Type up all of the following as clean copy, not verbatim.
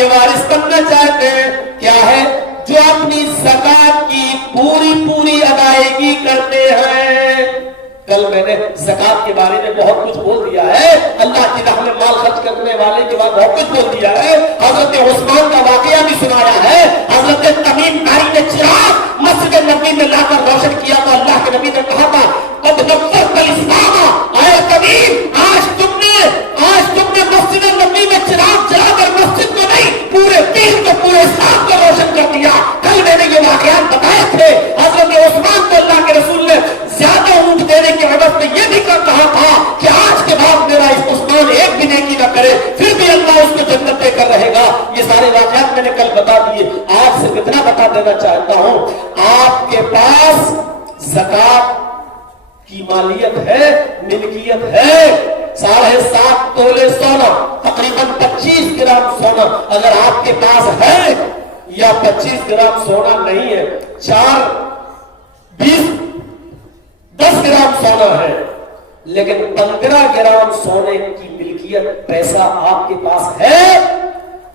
کے وارث بننا چاہتے ہیں، کیا ہے؟ جو اپنی زکات کی پوری ادائیگی کرتے ہیں۔ کل میں نے زکات کے بارے میں بہت کچھ بول دیا ہے، اللہ کی راہ میں مال خرچ کرنے والے کے بعد بہت کچھ بول دیا ہے۔ حضرت عثمان کا واقعہ بھی سنایا ہے۔ حضرت تمیم داری نے چراغ مسجد نبی میں لا کر روشن کیا تو اللہ کے نبی نے کہا تھا قد نفذت الاسلام، اے تمیم آج تم نے مسجد نبی میں چراغ جلا کر مسجد کو نہیں پورے دین کو، پورے اسلام کو روشن کر دیا۔ کل میں نے یہ واقعات بتائے تھے۔ حضرت عثمان کو اللہ کے رسول نے زیادہ اونٹ دینے کے عوض میں یہ بھی کہا تھا کہ آج کے بعد میرا عثمان ایک بھی نیکی نہ کرے پھر بھی اللہ اس کو جنت دے کر رہے گا۔ یہ سارے واقعات میں نے کل بتا دیے۔ آج صرف اتنا بتا دینا چاہتا ہوں، آپ کے پاس زکات کی مالیت ہے، ملکیت ہے، 7.5 تولے سونا، تقریباً 25 گرام سونا اگر آپ کے پاس ہے، یا 25 گرام سونا نہیں ہے، 10 گرام سونا ہے، لیکن 15 گرام سونے کی ملکیت پیسہ آپ کے پاس ہے،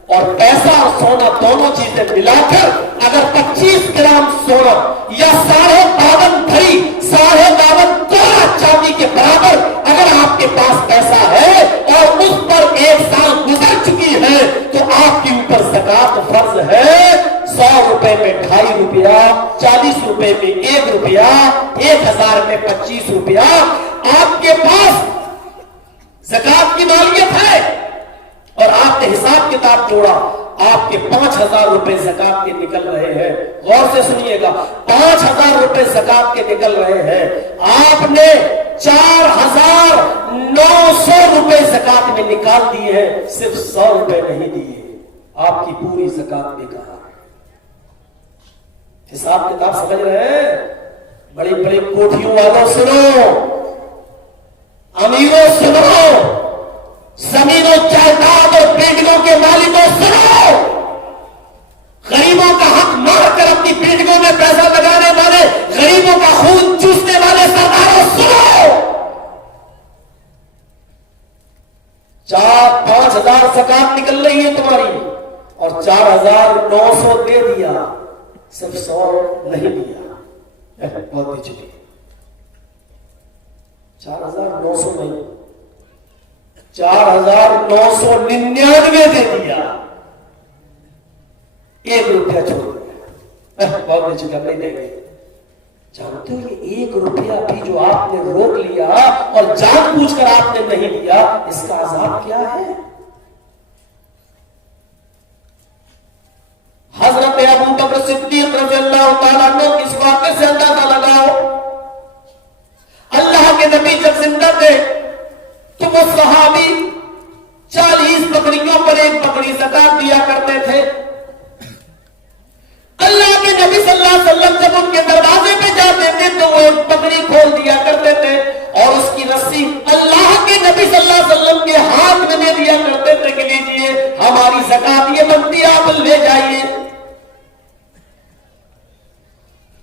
اور پیسہ اور سونا دونوں چیزیں ملا کر اگر 25 گرام سونا یا 52 تولہ چاندی کے برابر اگر آپ کے پاس پیسہ ہے اور اس پر 1 سال گزر چکی ہے تو آپ کے اوپر زکات فرض ہے۔ 100 روپے میں 2.5 روپیہ، 40 روپے میں 1 روپیہ، 1000 میں 25 روپیہ آپ کے پاس زکات کی مالیت ہے، اور آپ نے حساب کتاب جوڑا، آپ کے 5000 روپے زکات کے نکل رہے ہیں۔ غور سے سنیے گا، 5000 روپے زکات کے نکل رہے ہیں، آپ نے 4900 روپے زکات میں نکال دیے ہیں، صرف 100 روپے نہیں دیے، آپ کی پوری زکات میں کہا۔ حساب کتاب سمجھ رہے ہیں؟ بڑی بڑی کوٹھیوں والوں سنو، امیروں سنو، زمینوں جائیداد اور بلڈنگوں کے مالکوں سنو، غریبوں کا حق مار کر اپنی بلڈنگوں میں پیسہ لگانے والے، غریبوں کا خون چوسنے والے سرداروں سنو، 4-5 ہزار زکات نکل رہی ہے تمہاری، اور 4900 دے دیا، صرف 100 نہیں دیا، بہت ہی چکی 4900 نہیں، 4999 دے دیا، 1 روپیہ چھوڑ دیا، بہت ہی چکا نہیں دے گئے۔ جانتے ہو یہ 1 روپیہ بھی جو آپ نے روک لیا اور جان بوجھ کر آپ نے نہیں دیا، اس کا عذاب کیا ہے؟ حضرت ابو بکر صدیق رضی اللہ تعالیٰ عنہ اس واقعے سے اندازہ لگاؤ، اللہ کے نبی جب زندہ تھے تو وہ صحابی 40 بکریوں پر 1 بکری زکات دیا کرتے تھے۔ اللہ کے نبی صلی اللہ علیہ وسلم جب ان کے دروازے پہ جاتے تھے تو وہ 1 بکری کھول دیا کرتے تھے، اور اس کی رسی اللہ کے نبی صلی اللہ علیہ وسلم کے ہاتھ میں دے دیا کرتے تھے کہ لیجئے ہماری زکات یہ بنتی ہے، آپ لے جائیے۔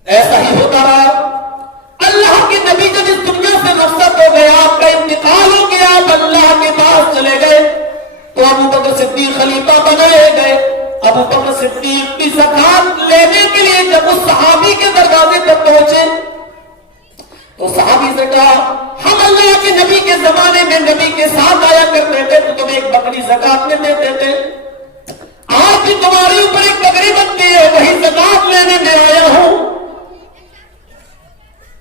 ایسا ہی ہوتا رہا۔ اللہ کے نبی جب اس دنیا سے رخصت ہو گیا، آپ کا انتقال ہو گیا، آپ اللہ کے پاس چلے گئے تو ابو بکر صدیق خلیفہ بنائے گئے۔ ابو بکر صدیق کی زکات لینے کے لیے جب اس صحابی کے دروازے پر پہنچے تو صحابی سے کہا ہم اللہ کے نبی کے زمانے میں نبی کے ساتھ آیا کرتے تھے تو تمہیں 1 بکری زکات میں دیتے تھے، آج بھی تمہارے اوپر 1 بکری بنتی ہے، وہی زکات لینے میں آیا ہوں۔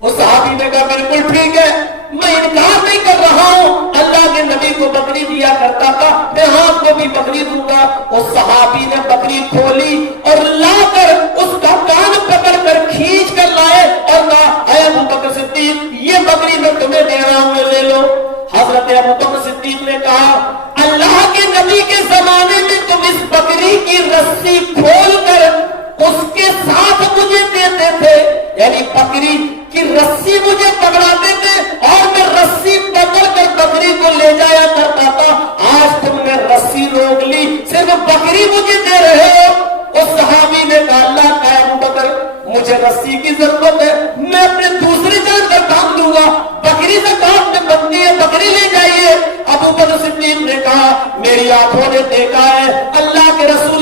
اس صحابی نے کہا بالکل ٹھیک ہے، میں انکار نہیں کر رہا ہوں، اللہ کے نبی کو بکری دیا کرتا تھا، میں آپ کو بھی بکری دوں گا۔ اس صحابی نے بکری کھولی اور لا کر اس کا کان پکڑ کر کھینچ کر لائے اور کہا اے ابو بکر صدیق یہ بکری میں تمہیں دے رہا ہوں، لے لو۔ حضرت ابو بکر صدیق نے کہا اللہ کے نبی کے زمانے میں تم اس بکری کی رسی کھول کر اس کے ساتھ مجھے دیتے تھے، یعنی بکری کی رسی مجھے پکڑاتے تھے اور میں رسی پکڑ کر بکری کو لے جایا کرتا تھا، آج تم نے رسی روک لی، صرف بکری مجھے دے رہے ہو۔ اس صحابی نے کہا اللہ کا ابو بکر مجھے رسی کی ضرورت ہے، میں اپنے دوسری جان پر باندھ دوں گا، بکری زکات میں بنتی ہے، بکری لے جائیے۔ ابو بکر صدیق نے کہا میری آنکھوں نے دیکھا ہے اللہ کے رسول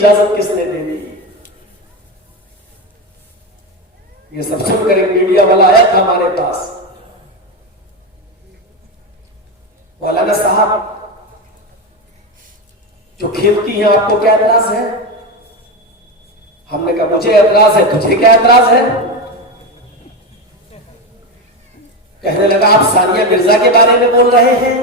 اجازت کس نے دے دی؟ یہ سب سن کر ایک میڈیا والا آیا تھا ہمارے پاس، مولانا صاحب جو کھیلتی ہیں آپ کو کیا اعتراض ہے؟ ہم نے کہا مجھے اعتراض ہے، تجھے کیا اعتراض ہے؟ کہنے لگا آپ ثانیہ مرزا کے بارے میں بول رہے ہیں،